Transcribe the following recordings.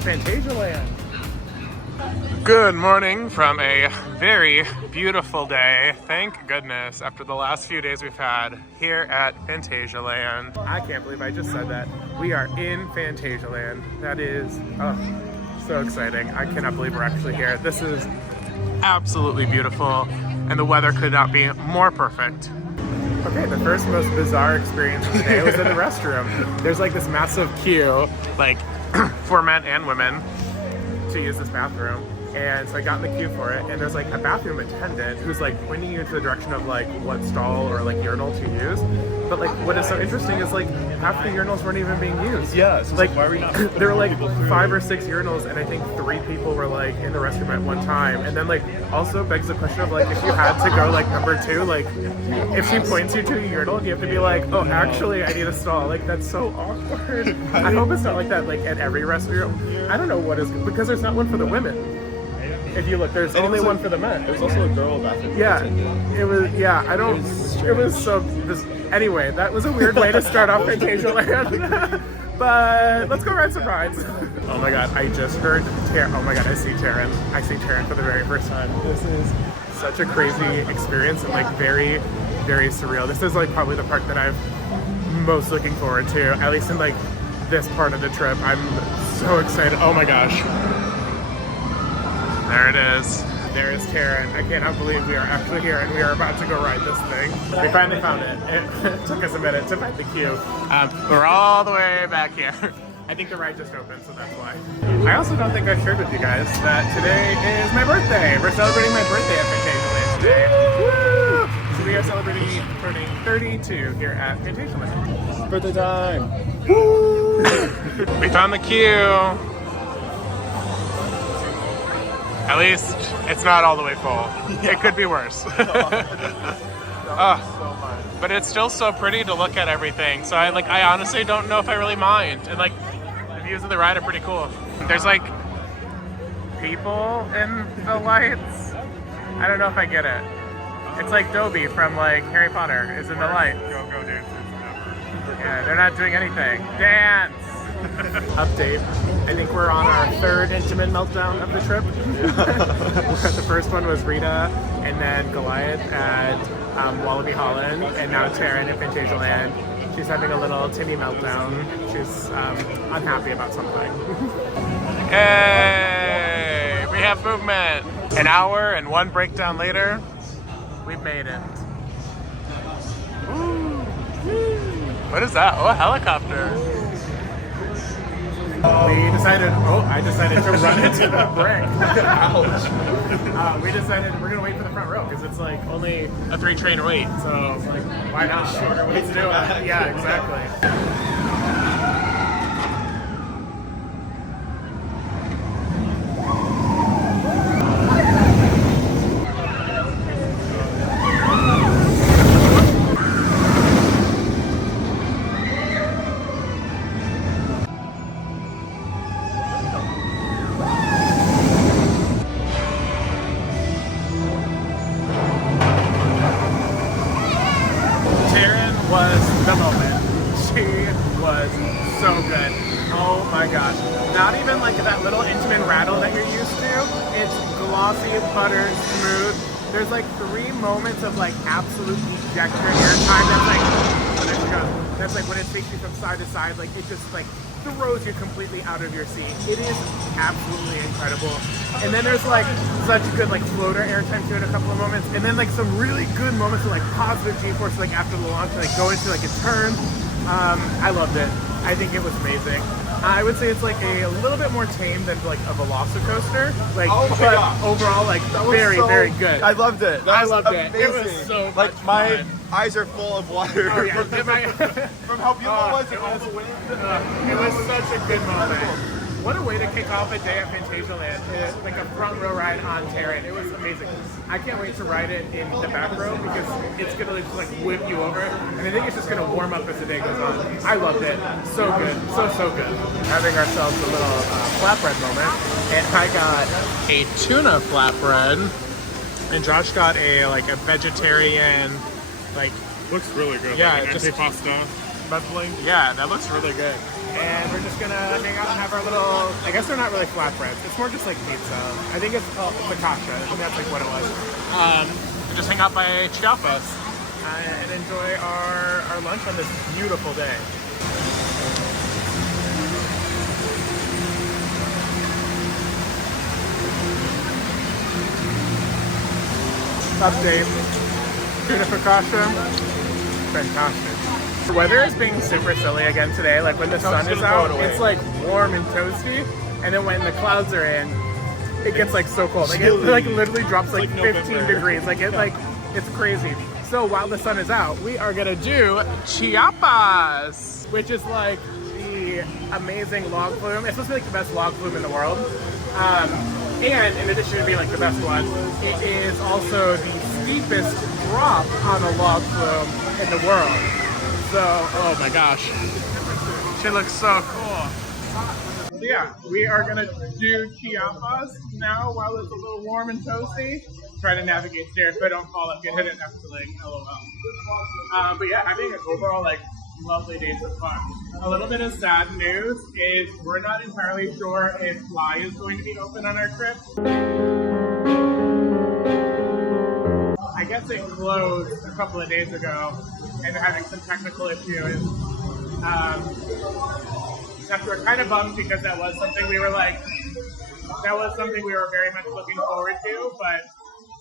Phantasialand. Good morning from a very beautiful day. Thank goodness after the last few days we've had here at Phantasialand. I can't believe I just said that. We are in Phantasialand. That is so exciting. I cannot believe we're actually here. This is Absolutely beautiful, and the weather could not be more perfect. okay. The first most bizarre experience of the day was in the restroom. There's like this massive queue, like For men and women. to use this bathroom. And so I got in the queue for it, and there's like a bathroom attendant who's like pointing you into the direction of like what stall or like urinal to use. But like what is so interesting is like half the urinals weren't even being used. Yeah, so like why are we not? there were like 5 or 6 urinals, and I think 3 people were like in the restroom at one time. And then like also begs the question of like if you had to go like number 2, like if she points you to a urinal, you have to be like, oh, actually I need a stall. Like that's so awkward. I hope it's not like that like at every restroom. I don't know what is, because there's not one for the women. If you look, there's only one for the men. There's also a girl bathroom. Yeah, it was. Yeah, I don't. It was so. Anyway, that was a weird way to start off Phantasialand. But let's go ride some rides. Oh my god, I just heard Taron. Oh my god, I see Taron. I see Taron for the very first time. This is such a crazy experience and like very, very surreal. This is like probably the part that I'm most looking forward to, at least in like this part of the trip. I'm so excited. Oh my gosh. There it is. There is Taron. I cannot believe we are actually here and we are about to go ride this thing. We finally found it. It took us a minute to find the queue. We're all the way back here. I think the ride just opened, so that's why. I also don't think I shared with you guys that today is my birthday. We're celebrating my birthday at Phantasialand today. Woo! So we are celebrating turning 32 here at Phantasialand. Birthday time. Woo! We found the queue. At least it's not all the way full. Yeah. It could be worse. But it's still so pretty to look at everything. So I honestly don't know if I really mind. And like the views of the ride are pretty cool. There's like people in the lights. I don't know if I get it. It's like Dobby from like Harry Potter is in the lights. Go dancers. Yeah, they're not doing anything. Dance! Update. I think we're on our 3rd intimate meltdown of the trip. The first one was Rita, and then Goliath at Wallaby Holland, and now Taron at Phantasialand. She's having a little Timmy meltdown. She's unhappy about something. Hey, we have movement. An hour and 1 breakdown later, we've made it. Ooh. What is that? Oh, a helicopter. I decided to run into the brick. Ouch. We decided we're gonna wait for the front row because it's like only A 3-train wait. so like why not? Let's do it. Yeah, exactly. Was the moment. She was so good. Oh my gosh. Not even like that little intimate rattle that you're used to. It's glossy, butter, smooth. There's like 3 moments of like absolute ejection airtime that's like, oh, there she goes. That's like when it takes you from side to side, like it just like throws you completely out of your seat. It is absolutely incredible. And then there's like such good like floater airtime to it, a couple of moments, and then like some really good moments of like positive G-force like after the launch, like go into like a turn. I loved it. I think it was amazing. I would say it's like a little bit more tame than like a Velocicoaster, like, but overall like very very good. I loved it. I loved amazing. it. It was so like much my fun. eyes are full of water Oh, yeah. from how beautiful it was and all the wind. It was such a good moment. What a way to kick off a day at Phantasialand. Like a front row ride on Taron. It was amazing. I can't wait to ride it in the back row because it's gonna just like whip you over. And I think it's just gonna warm up as the day goes on. I loved it. So good. So good. Having ourselves a little flatbread moment. And I got a tuna flatbread. And Josh got a vegetarian, like, Looks really good. Yeah, like just antipasta muffling. yeah, that looks really good. And we're just gonna hang out and have our little, I guess they're not really flatbreads. It's more just like pizza. I think it's called focaccia. I think that's like what it was. Just hang out by Chiapas. And enjoy our lunch on this beautiful day. Update. Tuna focaccia. Fantastic. The weather is being super silly again today. Like when the sun is out, it's like warm and toasty. And then when the clouds are in, it gets like so cold. Like it like literally drops like 15 degrees. It's crazy. So while the sun is out, we are gonna do Chiapas, which is like the amazing log flume. It's supposed to be like the best log flume in the world. And in addition to being like the best one, it is also the steepest drop on a log flume in the world. So, oh my gosh, Shit looks so cool. so yeah, we are gonna do Chiapas now while it's a little warm and toasty. Try to navigate stairs, but don't fall and get hit enough to like LOL. But yeah, having an overall like lovely days of fun. A little bit of sad news is we're not entirely sure if Fly is going to be open on our trip. I guess it closed a couple of days ago and they're having some technical issues. We're kind of bummed because that was something we were very much looking forward to, but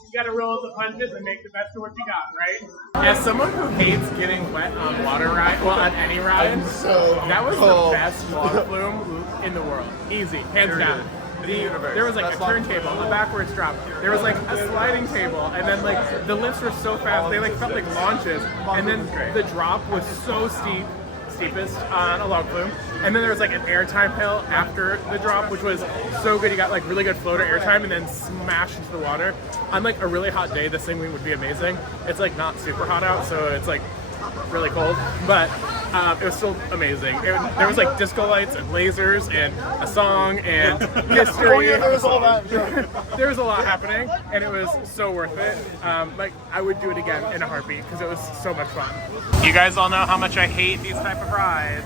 you gotta roll with the punches and make the best of what you got, right? As someone who hates getting wet on water ride, well, on any ride, that was the best log flume in the world. Easy, hands down. There was like a turntable, a backwards drop. There was like a sliding table, and then like the lifts were so fast, they like felt like launches. And then the drop was so steepest on a log flume. And then there was like an airtime hill after the drop, which was so good. You got like really good floater airtime and then smash into the water. On like a really hot day, this thing would be amazing. It's like not super hot out, so it's like really cold, but it was still amazing. There was like disco lights and lasers and a song and history. Oh yeah, there was all that. There was a lot happening, and it was so worth it. Like I would do it again in a heartbeat because it was so much fun. You guys all know how much I hate these type of rides.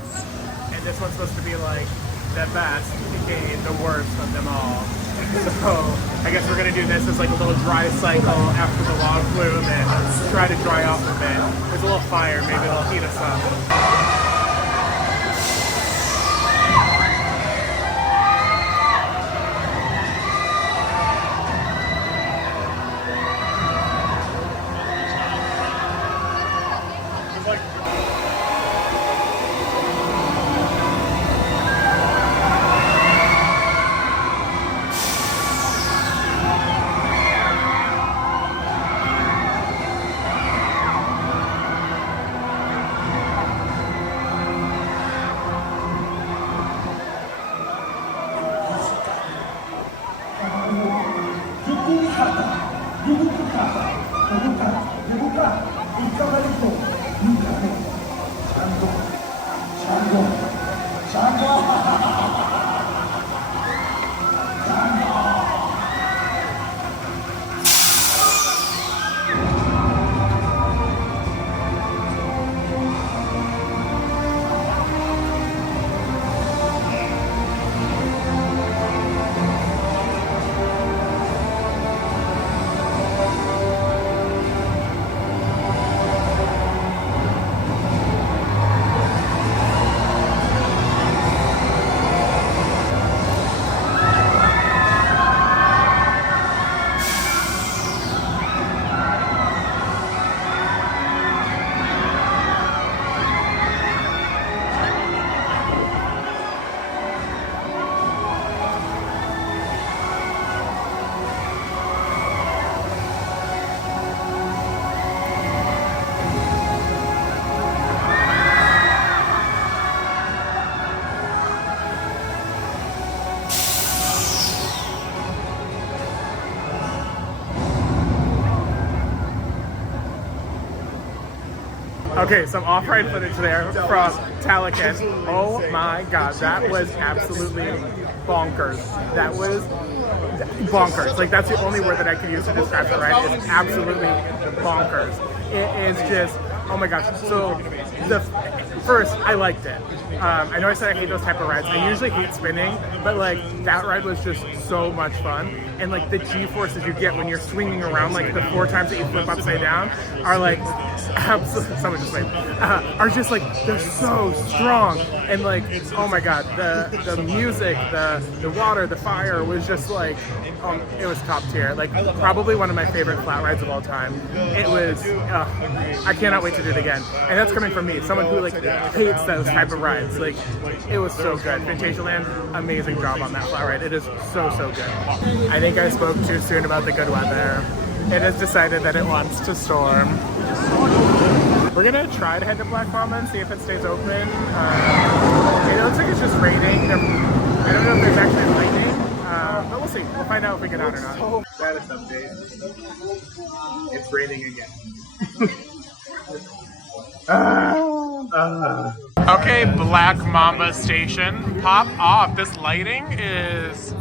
And this one's supposed to be like the best, aka the worst of them all. So I guess we're gonna do this as like a little dry cycle after the log flume and try to dry off a bit. There's a little fire, maybe it'll heat us up. Okay, some off-ride footage there from Talican. Oh my god, that was absolutely bonkers. That was bonkers. Like, that's the only word that I could use to describe the ride. It's absolutely bonkers. It is just, oh my gosh. So first, I liked it. I know I said I hate those type of rides. I usually hate spinning, but like that ride was just so much fun. And like the G-forces you get when you're swinging around, like the 4 times that you flip upside down, are like absolutely. Someone just wait. Are just like they're so strong. And like, oh my god, the music, the water, the fire was just like, it was top tier. Like probably one of my favorite flat rides of all time. It was. I cannot wait to do it again. And that's coming from me, someone who like hates those type of rides. Like it was so good. Phantasialand, amazing job on that flat ride. It is so good. I think I spoke too soon about the good weather. It has decided that it wants to storm. We're gonna try to head to Black Mamba and see if it stays open. It looks like it's just raining. I don't know if there's actually lightning, but we'll see. We'll find out if we get out or not. Status update. It's raining again. Okay, Black Mamba Station, pop off. This lighting is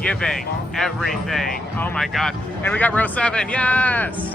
giving everything. Oh my god. And we got row 7, yes!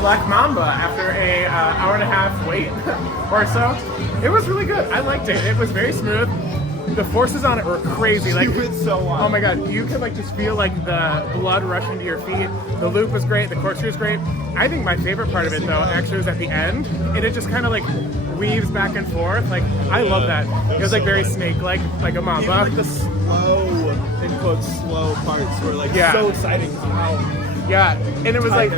Black Mamba after a hour and a half wait or so. It was really good. I liked it. It was very smooth. The forces on it were crazy. Like, oh my god, you could like just feel like the blood rush into your feet. The loop was great. The corkscrew was great. I think my favorite part of it though actually was at the end, and it just kind of like weaves back and forth. Like I love that. It was like very snake-like, like a mamba. Even like the slow, in quotes, slow parts were like so exciting. Yeah, and it was like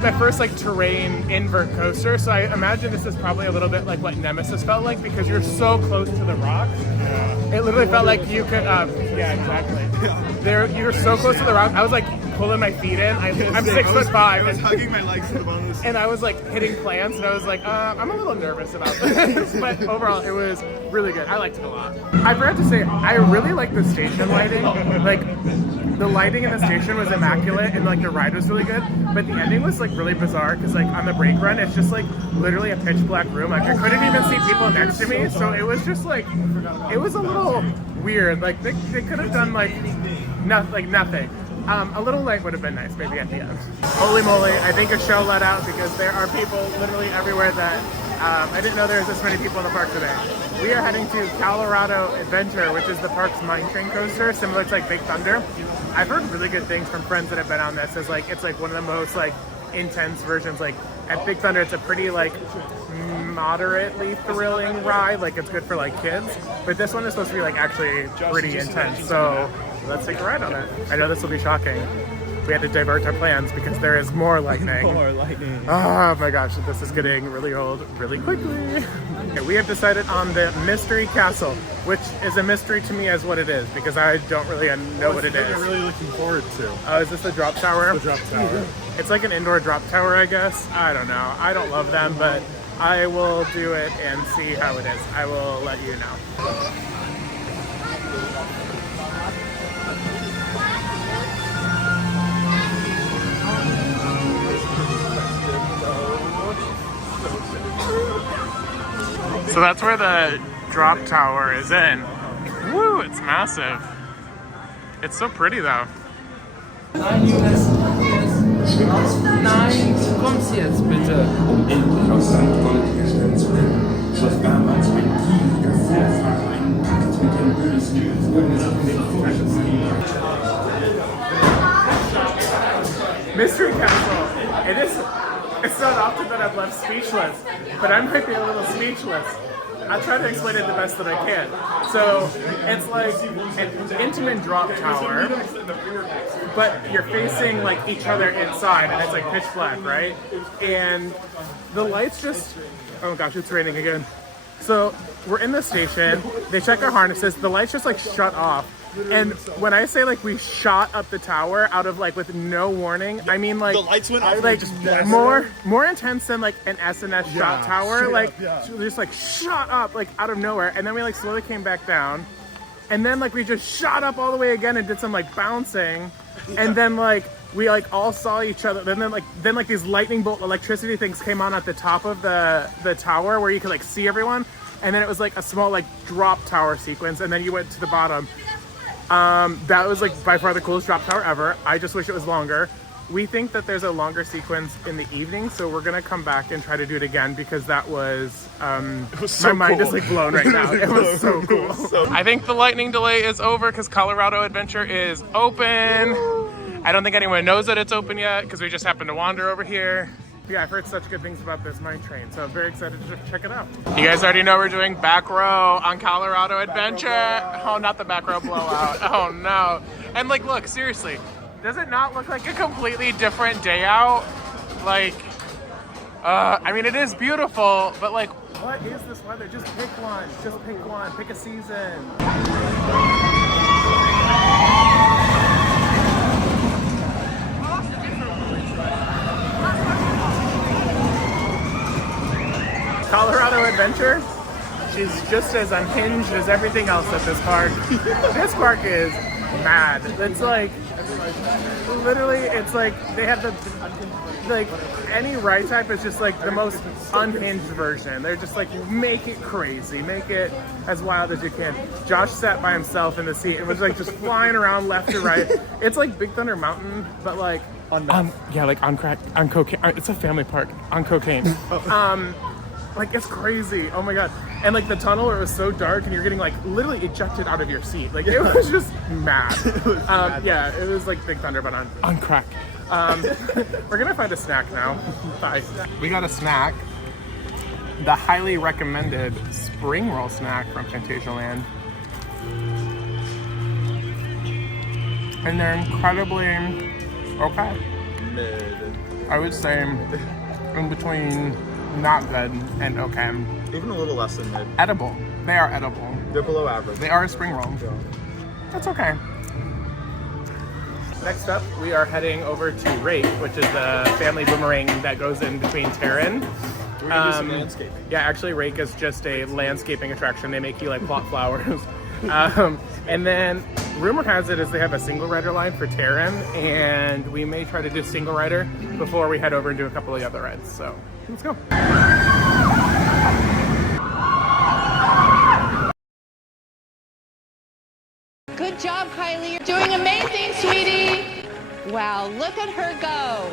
my first like terrain invert coaster, so I imagine this is probably a little bit like what Nemesis felt like because you're so close to the rocks. Yeah. It literally felt like you could, yeah, exactly. You're so close to the rock. I was like pulling my feet in. I'm 6'5". I was hugging my legs to the bone. And I was like hitting plants, and I was like, I'm a little nervous about this, but overall it was really good. I liked it a lot. I forgot to say, I really like the station lighting. Like, the lighting in the station was immaculate, and like the ride was really good, but the ending was like really bizarre because like on the brake run, it's just like literally a pitch black room. Like I couldn't even see people next to me, so it was just like, it was a little weird. Like they could have done like nothing. A little light would have been nice maybe at the end. Holy moly, I think a show let out because there are people literally everywhere that I didn't know there was this many people in the park today. We are heading to Colorado Adventure, which is the park's mine train coaster, similar to like Big Thunder. I've heard really good things from friends that have been on this. As like it's like one of the most like intense versions. Like at Big Thunder, it's a pretty like moderately thrilling ride. Like it's good for like kids, but this one is supposed to be like actually pretty intense. So let's take a ride on it. I know this will be shocking. We had to divert our plans because there is more lightning. More lightning. Oh my gosh, this is getting really old really quickly. Okay, we have decided on the Mystery Castle, which is a mystery to me as what it is because I don't really know what it is. I'm really looking forward to. Oh, is this the drop tower? The drop tower. It's like an indoor drop tower, I guess. I don't know. I don't love them, but I will do it and see how it is. I will let you know. So that's where the drop tower is in. Woo, it's massive. It's so pretty though. Nein, kommst jetzt bitte. Um endlich aus St. herstellen zu können, schloss damals ein gieriger Vorfahrer einen Pakt mit dem Bösen, ohne sich in den Furcht zu geben. Mystery Castle. It's not often that I'm left speechless, but I might be a little speechless. I'll try to explain it the best that I can. So it's like an intimate drop tower, but you're facing like each other inside, and it's like pitch black, right? And the lights just, oh gosh, it's raining again. So we're in the station, they check our harnesses, the lights just like shut off And when I say like we shot up the tower out of like with no warning, I mean like The lights went off, like just more intense than like an SNS shot tower. Like just like shot up like out of nowhere, and then we like slowly came back down, and then like we just shot up all the way again and did some like bouncing, and then like we like all saw each other. Then like these lightning bolt electricity things came on at the top of the tower where you could like see everyone, and then it was like a small like drop tower sequence, and then you went to the bottom. That was like by far the coolest drop tower ever. I just wish it was longer. We think that there's a longer sequence in the evening, so we're gonna come back and try to do it again because that was, so my mind cool. is like blown right now. It was so cool. I think the lightning delay is over because Colorado Adventure is open. I don't think anyone knows that it's open yet because we just happened to wander over here. Yeah, I've heard such good things about this mine train, so I'm very excited to check it out. You guys already know we're doing back row on Colorado Adventure. Oh, not the back row blowout. Oh no. And like, look, seriously, does it not look like a completely different day out? Like, I mean, it is beautiful, but like, What is this weather? Just pick one. Just pick one. Pick a season. Colorado Adventure, she's just as unhinged as everything else at this park. This park is mad. It's like, literally, it's like they have the, like, any ride type is just like the most unhinged version. They're just like, make it crazy, make it as wild as you can. Josh sat by himself in the seat and was like just flying around left to right. It's like Big Thunder Mountain, but like, yeah, like on crack, on cocaine. It's a family park, on cocaine. Like, it's crazy. Oh my god. And like the tunnel where it was so dark and you're getting like literally ejected out of your seat. Like, it was just mad. Yeah, it was like Big Thunder, but on crack. We're gonna find a snack now. Bye. We got a snack. The highly recommended spring roll snack from Phantasialand. And they're incredibly okay. Mid. I would say in between not good and okay. Even a little less than mid. Edible. They are edible. They're below average. They are a spring roll. That's okay. Next up, we are heading over to Rake, which is the family boomerang that goes in between Taron. We're gonna do some landscaping. Yeah, actually Rake is just a landscaping attraction. They make you like plot flowers. And then rumor has it is they have a single rider line for Taron, and we may try to do single rider before we head over and do a couple of the other rides. So let's go. Good job, Kylie. You're doing amazing, sweetie. Wow, look at her go.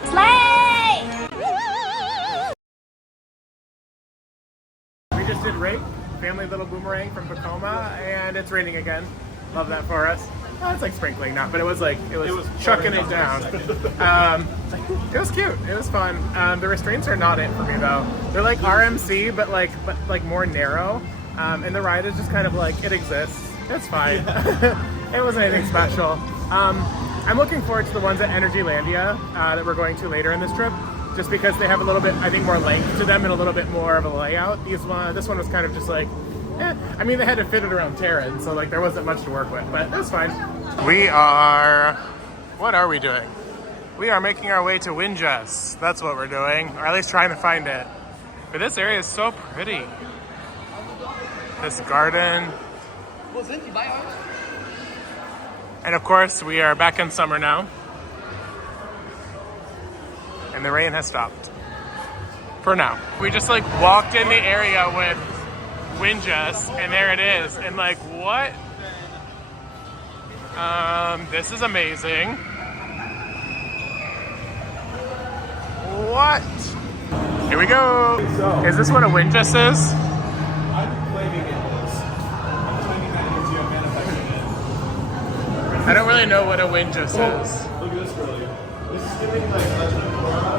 We just did Rake, family little boomerang from Tacoma, and it's raining again. Love that for us. Oh, it's like sprinkling now, but it was chucking it down. It was cute. It was fun. The restraints are not it for me though. They're like RMC, but like more narrow. And the ride is just kind of like, it exists. It's fine. It wasn't anything special. I'm looking forward to the ones at Energylandia that we're going to later in this trip, just because they have a little bit, I think, more length to them and a little bit more of a layout. This one was kind of just like, I mean, they had to fit it around Taron, so like there wasn't much to work with, but that's fine. What are we doing? We are making our way to Winja. That's what we're doing, or at least trying to find it. But this area is so pretty. This garden. And of course, we are back in summer now. And the rain has stopped. For now. We just like walked in the area with Winja, and there it is. And like, what? This is amazing. What? Here we go. Is this what a Winja is? I'm claiming it is. I'm claiming that it is you manufacturing it. I don't really know what a Winja is. Look at this girlie. This is giving like Legend of Korra.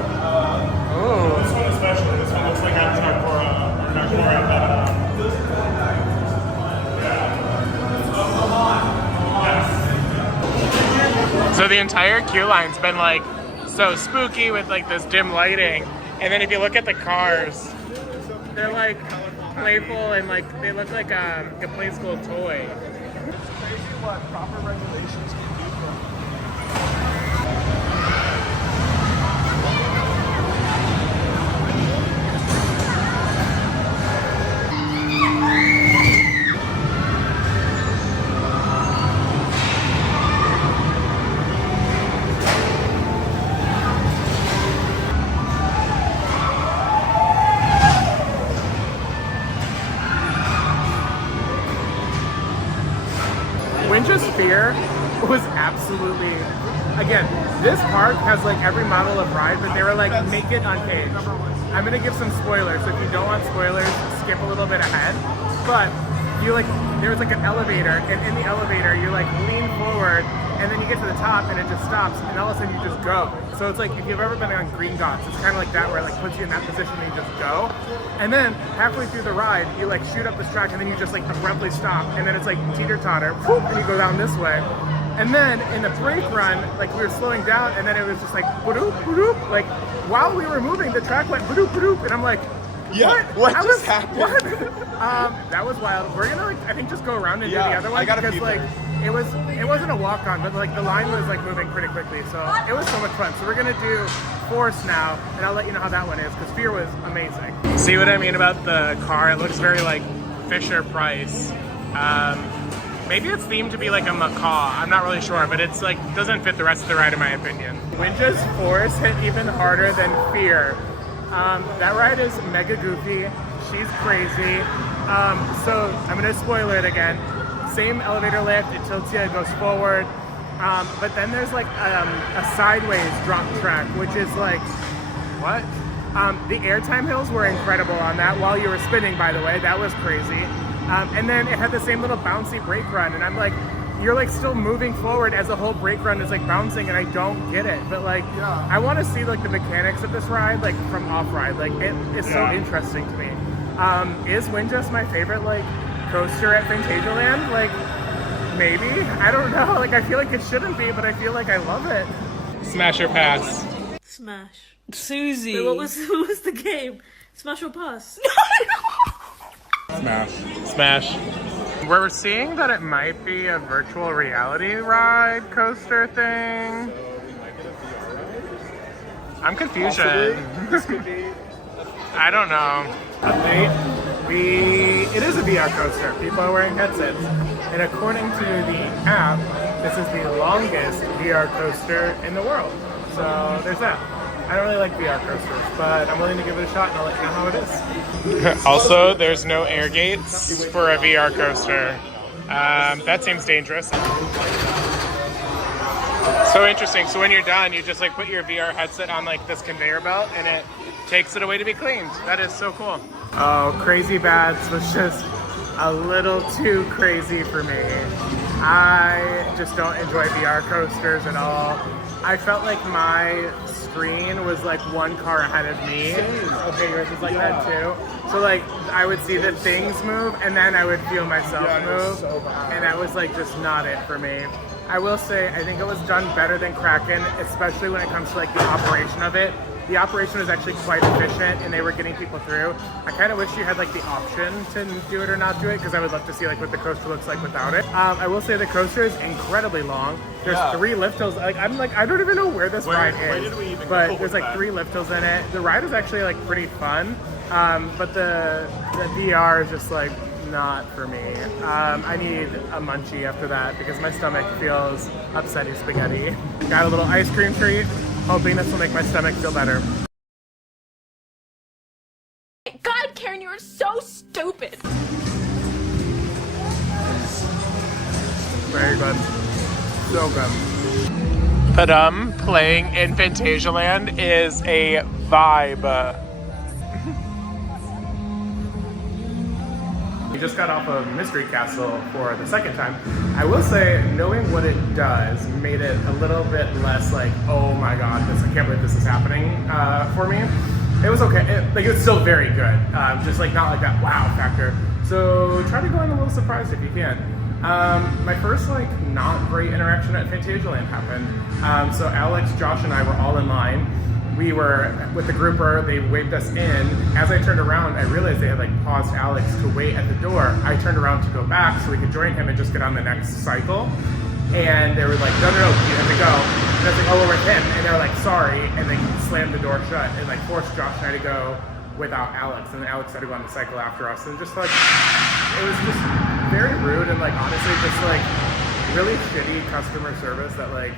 Oh. This one especially. This one looks like Avatar Korra, or not Korra, but So the entire queue line's been like so spooky with like this dim lighting, and then if you look at the cars, they're like playful and like they look like a play school toy. It's crazy what proper regulations can do for you. Winja's Fear was absolutely, again, this park has like every model of ride, but they were like, make it uncaged. I'm gonna give some spoilers, so if you don't want spoilers, skip a little bit ahead. But you like, there's like an elevator, and in the elevator, you like lean forward, and then you get to the top, and it just stops, and all of a sudden you just go. So it's like, if you've ever been on Green Dots, it's kind of like that, where it like puts you in that position and you just go. And then halfway through the ride, you like shoot up this track, and then you just like abruptly stop, and then it's like teeter-totter, whoop, and you go down this way. And then in the brake run, like we were slowing down, and then it was just like ba-doop, ba-doop. Like while we were moving, the track went ba-doop, ba-doop, and I'm like, What just happened? What? That was wild. We're gonna like, I think just go around and do the other one, because like it wasn't a walk on, but like the line was like moving pretty quickly, so it was so much fun. So we're gonna do Force now, and I'll let you know how that one is, because Fear was amazing. See what I mean about the car? It looks very like Fisher Price. Maybe it's themed to be like a macaw. I'm not really sure, but it's like doesn't fit the rest of the ride in my opinion. Winja's Force hit even harder than Fear. That ride is mega goofy. She's crazy. So I'm gonna spoil it again. Same elevator lift, it tilts you, it goes forward. But then there's like a sideways drop track, which is like, what? The airtime hills were incredible on that while you were spinning, by the way. That was crazy. And then it had the same little bouncy brake run, and I'm like, you're like still moving forward as the whole brake run is like bouncing, and I don't get it. But like, I want to see like the mechanics of this ride, like from off-ride. Like it is so interesting to me. Is Winja's my favorite like coaster at Phantasialand? Like maybe, I don't know. Like I feel like it shouldn't be, but I feel like I love it. Smash or pass? Smash. Susie. Wait, what was the game? Smash or pass? Smash. Smash. We're seeing that it might be a virtual reality ride coaster thing. I'm confused. This could be. I don't know. It is a VR coaster. People are wearing headsets. And according to the app, this is the longest VR coaster in the world. So there's that. I don't really like VR coasters, but I'm willing to give it a shot, and I'll let you know how it is. Also, there's no air gates for a VR coaster. That seems dangerous. So interesting. So when you're done, you just like put your VR headset on like this conveyor belt, and it takes it away to be cleaned. That is so cool. Oh, Crazy Bats was just a little too crazy for me. I just don't enjoy VR coasters at all. I felt like my screen was like one car ahead of me. Okay, yours was like that too. So like I would see the things move, and then I would feel myself move, and that was like just not it for me. I will say I think it was done better than Kraken, especially when it comes to like the operation of it. The operation was actually quite efficient, and they were getting people through. I kind of wish you had like the option to do it or not do it, because I would love to see like what the coaster looks like without it. I will say the coaster is incredibly long. There's 3 lift hills. Like I'm like, I don't even know where this ride is, but there's like 3 lift hills in it. The ride is actually like pretty fun, but the VR is just like not for me. I need a munchie after that, because my stomach feels upsetty spaghetti. Got a little ice cream treat, hoping this will make my stomach feel better. God, Karen, you are so stupid. Very good. So good. Playing in Phantasialand is a vibe. We just got off of Mystery Castle for the second time. I will say, knowing what it does made it a little bit less like, oh my god, I can't believe this is happening for me. It was okay. It was still very good. Just like not like that wow factor. So try to go in a little surprised if you can. My first like not great interaction at Phantasialand happened. So Alex, Josh, and I were all in line, we were with the grouper, they waved us in. As I turned around, I realized they had like paused Alex to wait at the door. I turned around to go back so we could join him and just get on the next cycle. And they were like, no, you have to go. And I was like, oh, we're with him. And they were like, sorry. And they slammed the door shut and like forced Josh and I to go without Alex. And then Alex had to go on the cycle after us. And just like, it was just very rude and like honestly just like really shitty customer service that like,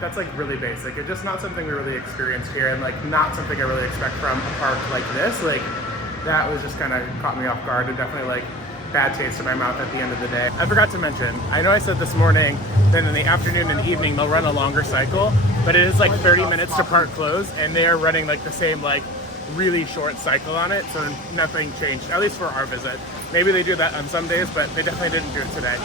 that's like really basic. It's just not something we really experienced here and like not something I really expect from a park like this. Like that was just kind of caught me off guard and definitely like bad taste in my mouth at the end of the day. I forgot to mention, I know I said this morning that in the afternoon and evening they'll run a longer cycle, but it is like 30 minutes to park close and they are running like the same like really short cycle on it, so nothing changed, at least for our visit. Maybe they do that on some days, but they definitely didn't do it today.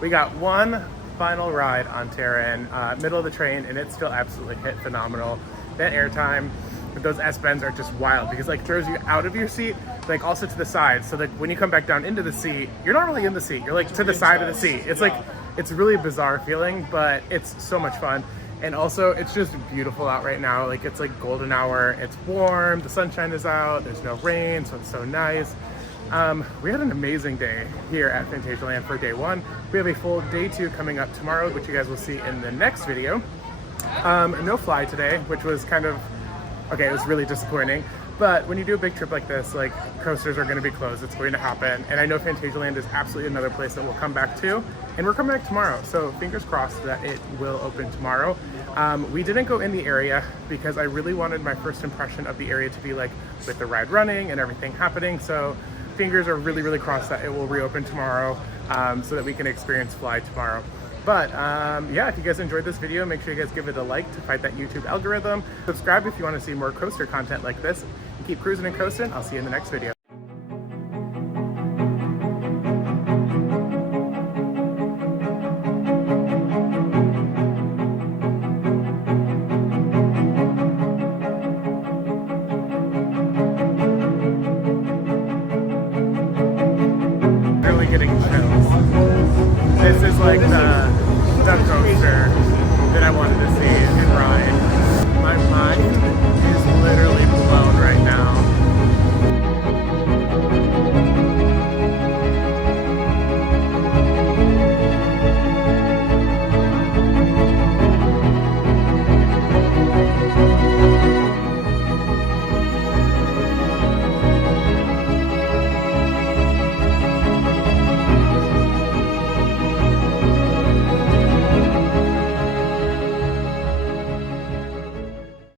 We got one final ride on Taron, middle of the train, and it still absolutely hit phenomenal. That airtime with those S-bends are just wild because like throws you out of your seat, like also to the side. So that when you come back down into the seat, you're not really in the seat. You're like to the side of the seat. It's like, it's a really bizarre feeling, but it's so much fun. And also it's just beautiful out right now. Like it's like golden hour, it's warm, the sunshine is out, there's no rain, so it's so nice. We had an amazing day here at Phantasialand for day one. We have a full day two coming up tomorrow, which you guys will see in the next video. No fly today, which was kind of, okay, it was really disappointing. But when you do a big trip like this, like coasters are going to be closed, it's going to happen. And I know Phantasialand is absolutely another place that we'll come back to. And we're coming back tomorrow, so fingers crossed that it will open tomorrow. We didn't go in the area because I really wanted my first impression of the area to be like with the ride running and everything happening. So fingers are really, really crossed that it will reopen tomorrow so that we can experience Fly tomorrow. But yeah, if you guys enjoyed this video, make sure you guys give it a like to fight that YouTube algorithm. Subscribe if you want to see more coaster content like this. And keep cruising and coasting. I'll see you in the next video. Really getting chills. This is like the coaster that I wanted to see and ride. My mind